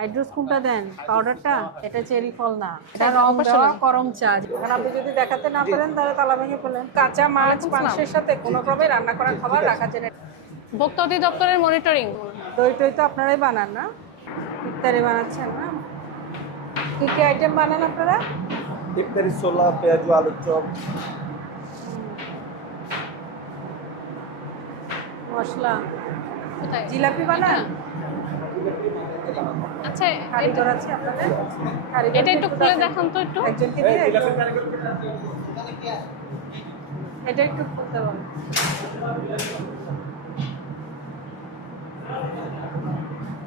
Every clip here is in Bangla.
হাইড্রোস কোনটা দেন পাউডারটা? এটা চেরি ফল না, এটা রং দেওয়া করম চা। এখন আপনি যদি দেখাতে না পারেন তাহলে তালা ভেঙে ফেলেন। কাঁচা মাছ মাংসের সাথে কোনো ক্রমে রান্না করা খাবার রাখা যায় না। ভোক্তা অধিদপ্তরের মনিটরিং। দই টই তো আপনারাই বানান না, ইফতারি বানাচ্ছেন না? কি কি আইটেম বানান আপনারা? ইফতারি ছোলা, পেঁয়াজু, আলুর চপ। মশলা কোথায়? জিলাপি বানান? আচ্ছা, কারিগর আছে আপনাদের? কারিগর এটা একটু খুলে দেখান তো একটু। একজনকে দিয়ে এটা একটু খুলতে বলেন।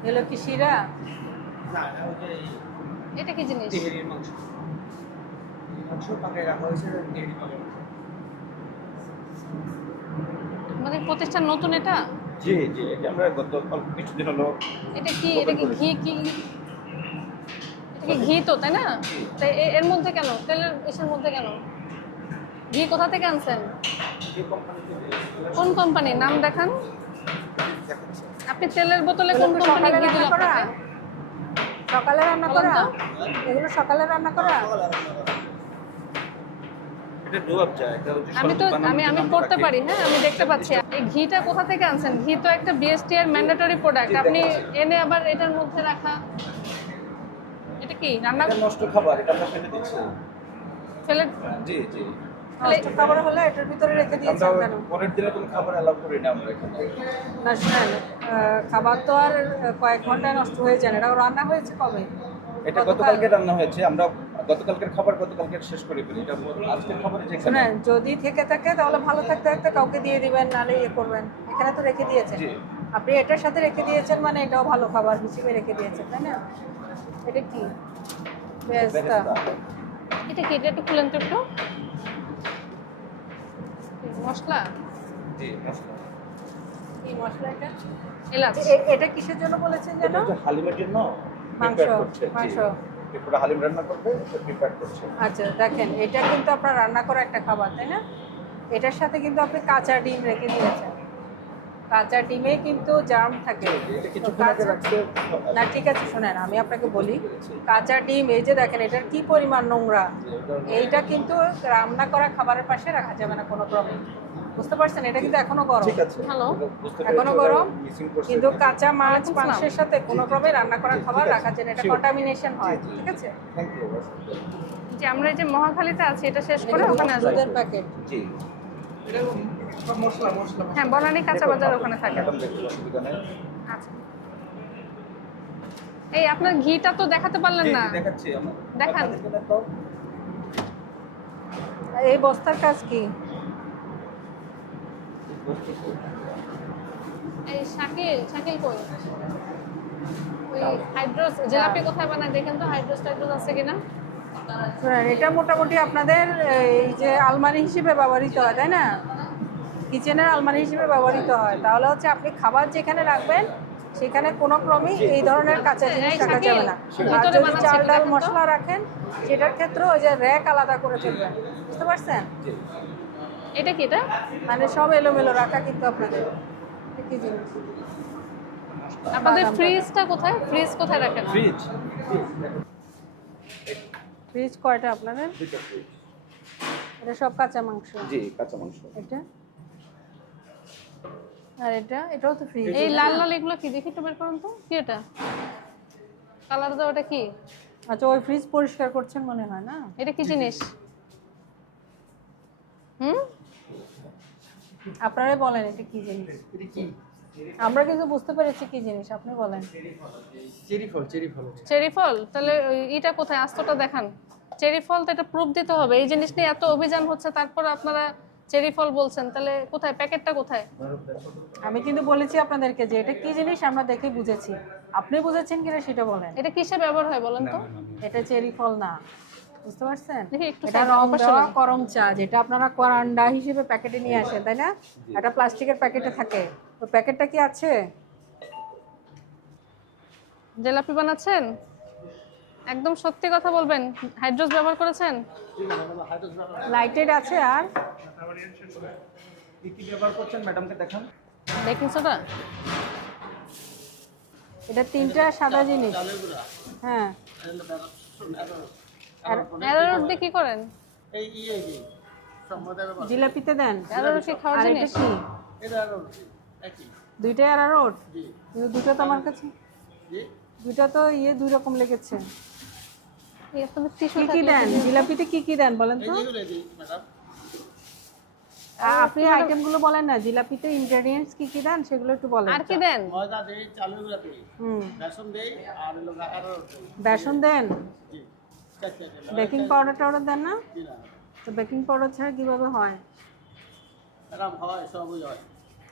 এগুলো কি শিরা? এটা কি জিনিস? তেহেরির মাংস। মাংস পাকায় রাখা হয়েছে তেহেরি পাকায়। আমাদের প্রতিষ্ঠান নতুন এটা? জি জি, এটা আমরা গত কিছুদিন হলো। এটা কি ঘি কি? এটা কি ঘি তো, তাই না? তাই এর মধ্যে কেন, তেলের ইসের মধ্যে কেন ঘি? কোথা থেকে আনছেন? কোন কোম্পানির নাম দেখান। আপনি তেলের বোতলে কোন কোম্পানির ঘি দিল আপনাকে? সকালে রান্না করা? এগুলো সকালে রান্না করা? এটা ডুয়াব চা, এটা হচ্ছে আমি পড়তে পারি, হ্যাঁ আমি দেখতে পাচ্ছি। এই ঘিটা কোথা থেকে আনছেন? ঘি তো একটা বিএসটি এর ম্যান্ডেটরি প্রোডাক্ট, আপনি এনে আবার এটার মধ্যে রাখা, এটা কি রান্না? এটা নষ্ট খাবার, এটা আমরা ফেলে দিচ্ছি। ফেলে? জি জি, নষ্ট খাবার হলে এটার ভিতরে রেখে দিয়েছেন আমরা কেন? পরের দিনে কোনো খাবার অ্যালাউ করি না আমরা এখানে। না শুনেন, খাবার তো আর কয়েক ঘন্টায় নষ্ট হয়ে যায় না। এটা রান্না হয়েছে কবে? এটা গতকালকে রান্না হয়েছে, আমরা গতকালকের খাবার গতকালকে শেষ করে ফেলি। এটা আজকের খাবারে যেখানে শুনেন, যদি থেকে থাকে তাহলে ভালো থাকতে থাকতে কাউকে দিয়ে দিবেন, নাহলে ইয়ে করবেন। এখানে তো রেখে দিয়েছেন, জি। আপনি এটার সাথে রেখে দিয়েছেন মানে এটাও ভালো খাবার হিসেবে রেখে দিয়েছেন, তাই না? এটা কি বেস্তা? বেরেস্তা। এটা কি? এটা একটু খুলেন তো একটু। মশলা? জি, মশলা। কি মশলা এটা? এলাচ? এটা কিসের জন্য বলেছেন এটা জানো? হচ্ছে হালিমের জন্য মাংস, prepare করছে। জি। মাংস। এরপরে হালিম রান্না করবে, এটা প্রিপেয়ার করছে। আচ্ছা দেখেন, এটা কিন্তু আপনার রান্না করা একটা খাবার, তাই না? এটার সাথে কিন্তু আপনি কাঁচা ডিম রেখে দিয়েছেন। কাঁচা ডিমে কিন্তু জার্ম থাকে। এটা তো কিছুক্ষণ আগে রাখছে। না ঠিক আছে, শোনেন আমি আপনাকে বলি, কাঁচা ডিম এই যে দেখেন এটার কি পরিমাণ নোংরা, এইটা কিন্তু রান্না করা খাবারের পাশে রাখা যাবে না কোনো ক্রমে। বুঝতে পারছেন? এটা কিন্তু এখনো গরম। ঠিক আছে। হ্যালো? বুঝতে এখনো পেরেছি, গরম, মিসিং করছে। কিন্তু কাঁচা মাছ ওয়ালাইকুম আসসালাম। মাংসের সাথে কোনো ক্রমে রান্না করা খাবার ঠিক আছে। রাখা যায় না, এটা Sure. কন্টামিনেশন হয়। জি, জি। ঠিক আছে? Thank you. যে আমরা এই যে মহাখালীতে আছি, এটা শেষ করে এটা ওখানে আসবো। দুধের প্যাকেট। জি। এটা মশলা মশলা। হ্যাঁ, বনানী কাঁচা বাজার ওখানে থাকে। ম্যাডাম দেখুন, অসুবিধা নেই। আচ্ছা, এই আপনার ঘিটা তো দেখাতে পারলেন জি, না। জি, দেখাচ্ছি আমরা। দেখান। আপনাদেরকে দেখাও। এই বস্তার কাজ কি? এই শাকিল কই? ওই হাইড্রোস জিলাপি কোথায় বানায় দেখেন তো, হাইড্রোস টাইড্রোস আছে কিনা। শুনেন, এটা মোটামুটি আপনাদের এই যে আলমারি হিসেবে ব্যবহৃত হয়, তাই না? কিচেনের আলমারি হিসেবে ব্যবহৃত হয়। তাহলে হচ্ছে আপনি খাবার যেখানে রাখবেন সেখানে কোনো ক্রমেই এই ধরনের কাঁচা জিনিস রাখা যাবে না। আর যদি চাল ডাল মশলা রাখেন সেটার ক্ষেত্রে ওই যে র্যাক আলাদা করে ফেলবেন। বুঝতে পারছেন? জি। এটা কি? এটা মানে সব এলোমেলো রাখা কিন্তু আপনাদের কি জিনিস। আপনাদের ফ্রিজটা কোথায়? ফ্রিজ কোথায় রাখেন? ফ্রিজ। ফ্রিজ কয়টা আপনাদের? দুইটা ফ্রিজ। এটা সব কাঁচা মাংস। জি, কাঁচা মাংস। এটা আর এটাও তো ফ্রিজ। এই লাল লাল এগুলো কি? দেখি একটু বের করুন তো, কি এটা? কালার দাও, এটা কি? আচ্ছা, ওই ফ্রিজ পরিষ্কার করছেন মনে হয় না? এটা কি জিনিস? আপনারাই বলেন এটা কি জিনিস। আমরা কিন্তু বুঝতে পেরেছি কি জিনিস, আপনি বলেন। চেরি ফল, চেরি ফল। চেরি ফল? তাহলে এটা কোথায়? আস্তটা দেখান। চেরি ফল তো এটা প্রুফ দিতে হবে। এই জিনিস নিয়ে এত অভিযান হচ্ছে, তারপর আপনারা চেরি ফল বলছেন, তাহলে কোথায়? প্যাকেটটা কোথায়? আমি কিন্তু বলেছি আপনাদেরকে যে এটা কি জিনিস আমরা দেখে বুঝেছি, আপনি বুঝেছেন কিনা সেটা বলেন। এটা কিসে ব্যবহার হয় বলেন তো? এটা চেরি ফল না, বুঝতে পারছেন? দেখি একটু এটা রং দেওয়া করম চা, যেটা আপনারা কোরান্ডা হিসেবে প্যাকেটে নিয়ে আসেন, তাই না? একটা প্লাস্টিকের প্যাকেটে থাকে, তো প্যাকেটটা কি আছে? জিলাপি বানাচ্ছেন? একদম সত্যি কথা বলবেন, হাইড্রোস ব্যবহার করেছেন? লাইটেড আছে আর কি কি ব্যবহার করছেন ম্যাডামকে দেখান। Baking soda? এটা 3টা সাদা জিনিস। হ্যাঁ, অ্যারোরুট দিয়ে কি করেন? জিলাপিতে দেন। অ্যারোরুট কি খাওয়ার আর জিনিস? এটা কি? দুইটাই অ্যারারুট? দুটো তো আমার কাছে, দুইটা তো দুই রকম লেগেছে। আপনাদের টিস্যু কি কি দেন জিলাপিতে, কি কি দেন বলেন তো? আপনি আইটেমগুলো বলেন না, জিলাপিতে ইনগ্রেডিয়েন্টস কি কি দেন সেগুলো একটু বলেন। আর কি দেন? ময়দা দেই, চালের গুঁড়া দেই, হুম, বেসন দেই, আর হলো আরো বেসন দেন, জি চারটে দেই। বেকিং পাউডার টাউডার দেন না? জি না, তো বেকিং পাউডার ছাড়া কিভাবে হয়? এরকম হয়, সবই হয়।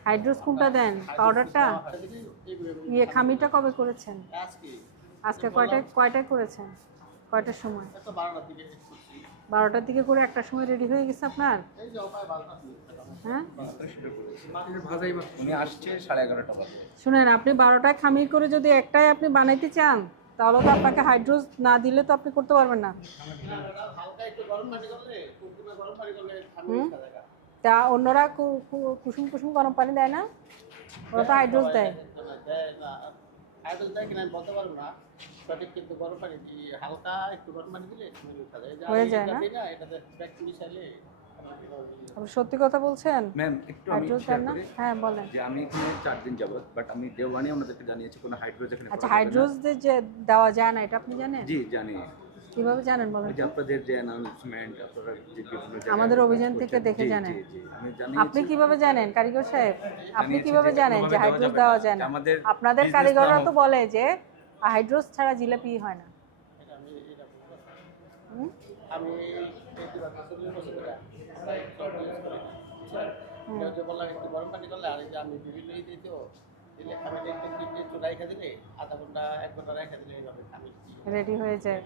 হাইড্রোস কোনটা দেন, পাউডারটা? খামিটা কবে করেছেন? আজকে আজকে কয়টায় করেছেন? কয়টার সময়? এত 12টার দিকে করছি। 12টার দিকে করে একটার সময় রেডি হয়ে গেছে আপনার? এই যে উপায় ভালো হ্যাঁ, উনি আসছে 11:30 বাজে। শুনেন, আপনি 12টায় খামির করে যদি একটাই আপনি বানাইতে চান, তাহলে তো আপনাকে হাইড্রোস না দিলে তো আপনি করতে পারবেন না। হালকা একটু গরম পানি করলে, কুকুমে গরম পানি করলে ঠান্ডা হুম। হয়ে যায়। তা অন্যরা কুসুম কুসুম গরম পানি দেয় না, ওরা তো হাইড্রোস দেয়। আইডল দেয় কিনা আমি বলতে পারবো না সঠিক, কিন্তু গরম পানি হালকা একটু গরম পানি দিলে উঠা যায়। হয়ে যায় না? এটাতে ব্যাকটেরিয়া মিশাইলে আপনি সত্যি কথা বলছেন? ম্যাম একটু আমি হাইড্রোস শেয়ার দেন না? করি হ্যাঁ বলেন। যে আমি এখানে 4 দিন যাবত, বাট আমি ডে 1-এ ওনাদেরকে জানিয়েছি কোনো হাইড্রোজ এখানে আচ্ছা, করা যাবে না। হাইড্রোস যে দেওয়া যায় না এটা আপনি জানেন? জি জানি। কিভাবে জানেন বলেন ওই যে তো? আপনাদের যে অ্যানাউন্সমেন্ট, আপনারা যে বিভিন্ন জায়গায় আমাদের অভিযান থেকে করছেন। দেখে জি, জানেন? জি, জি, আমি জানি। আপনি কিভাবে জানেন কারিগর সাহেব? আপনি জানিয়েছি কিভাবে যে জানেন যে কোনোভাবে হাইড্রোস দেওয়া দেওয়া যাবে যায় না। না? আমাদের আপনাদের business কারিগররা না তো বলে যে হাইড্রোস ছাড়া জিলাপি হয় না। এটা আমি এটা বলবো না। হুম? আমি একটু বছর ধরে যে বললাম একটু গরম পানি করলে, আর এই যে আমি বিভিন্ন দিতেও দিলে আমি একটু রাইখা দিলে আধা ঘন্টা 1 ঘন্টা রাইখা দিলে এইভাবে আমি রেডি হয়ে যায়।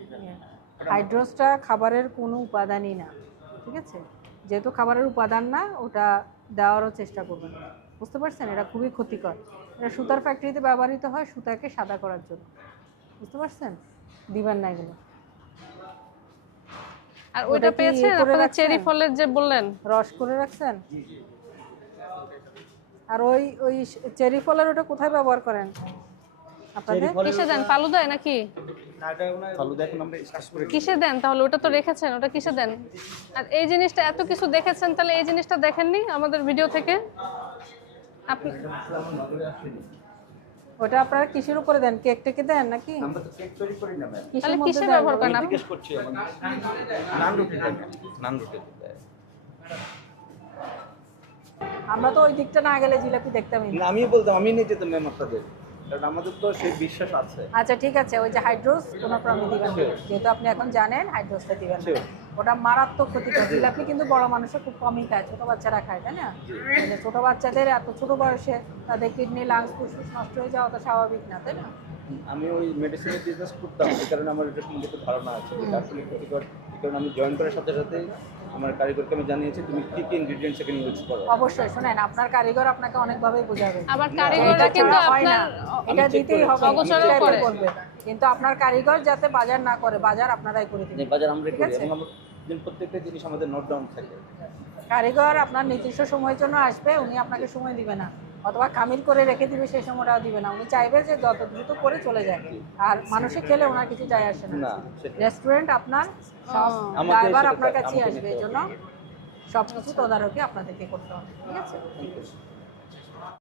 হাইড্রোসটা খাবারের কোনো উপাদানই না, ঠিক আছে? যেহেতু খাবারের উপাদান না, ওটা দেওয়ারও চেষ্টা করবেন। বুঝতে পারছেন? এটা খুবই ক্ষতিকর। এটা সুতার ফ্যাক্টরিতে ব্যবহৃত হয় সুতাকে সাদা করার জন্য। বুঝতে পারছেন? দিবেন না এগুলো। আর ওটা ওইটা কি পেয়েছেন করে আপনাদের রাখছেন? চেরি ফলের যে বললেন? রস করে রাখছেন? আর ওই চেরি ফলের ওটা কোথায় ব্যবহার করেন আপনাদের? কিসে দেন? ফালুদায় নাকি ফালুদা এখন আমরা স্টার্ট করে কিসে দেন? তাহলে ওটা তো রেখেছেন, ওটা কিসে দেন? আর এই জিনিসটা এত কিছু দেখেছেন, তাহলে এই জিনিসটা দেখেননি আমাদের ভিডিও থেকে? আপনি ওটা আপনারা কিসের উপরে দেন? কেক টেকে দেন নাকি? আমরা তো কেক তৈরি করি না ম্যাম। কিসের তাহলে মধ্যে কিসে দেন? ব্যবহার করেন আপনি? জিজ্ঞেস করছি আমাদের নান রুটি দেন, নান রুটি দেন। আমরা তো ওই দিকটা না গেলে জিলাপি দেখতামই না। না, আমি বলতাম, আমি নিয়ে যেতাম ম্যাম আপনাদের, কারণ আমাদের তো সেই বিশ্বাস আছে। আচ্ছা ঠিক আছে, ওই যে হাইড্রোস কোনো ক্রমে দিবেন না। Sure. যেহেতু আপনি এখন জানেন হাইড্রোসটা দিবেন না। Sure. ওটা মারাত্মক ক্ষতিকর। জিলাপি কিন্তু বড় মানুষে খুব কমই খায়, ছোট বাচ্চারা খায়, তাই না? মানে ছোট বাচ্চাদের এত ছোট বয়সে তাদের কিডনি, লাংস, ফুসফুস নষ্ট হয়ে যাওয়া তো স্বাভাবিক না, তাই না? আমি ওই মেডিসিনের বিজনেস করতাম, এই কারণে আমার এটা সম্বন্ধে একটু ধারণা আছে এটা আসলে ক্ষতিকর। এই কারণে আমি জয়েন করার সাথে সাথে আমার কারিগরকে আমি জানিয়েছি তুমি কী কী ইনগ্রিডিয়েন্টস এখানে ইউজ করো। অবশ্যই শুনেন, আপনার কারিগর আপনাকে অনেকভাবে বোঝাবে। আবার এটা কারিগররা কিন্তু ছাড়া হয় না, আপনার এটা দিতেই হবে, অগোচরেও এই type এর করে। করবে। কিন্তু আপনার কারিগর যাতে বাজার না করে, বাজার আপনারাই করে দিবেন। বাজার আমরা ঠিক করি আছে? এবং আমরা প্রত্যেকটা জিনিস আমাদের নোট ডাউন থাকে। কারিগর আপনার নির্দিষ্ট সময়ের জন্য আসবে, উনি আপনাকে সময় দিবে না, অথবা কামিল করে রেখে দিবে, সেই সময়টাও দিবে না। উনি চাইবে যে যত দ্রুত করে চলে যায়, আর মানুষে খেলে ওনার কিছু যায় আসে না। না, সেটাই। রেস্টুরেন্ট আপনার সব আমাকে ড্রাইভার সেটা আপনার কাছেই আমাকে আসবে, নিতে এই জন্য সব কিছু তদারকি আপনাদেরকে করতে হবে, ঠিক আছে? হবে।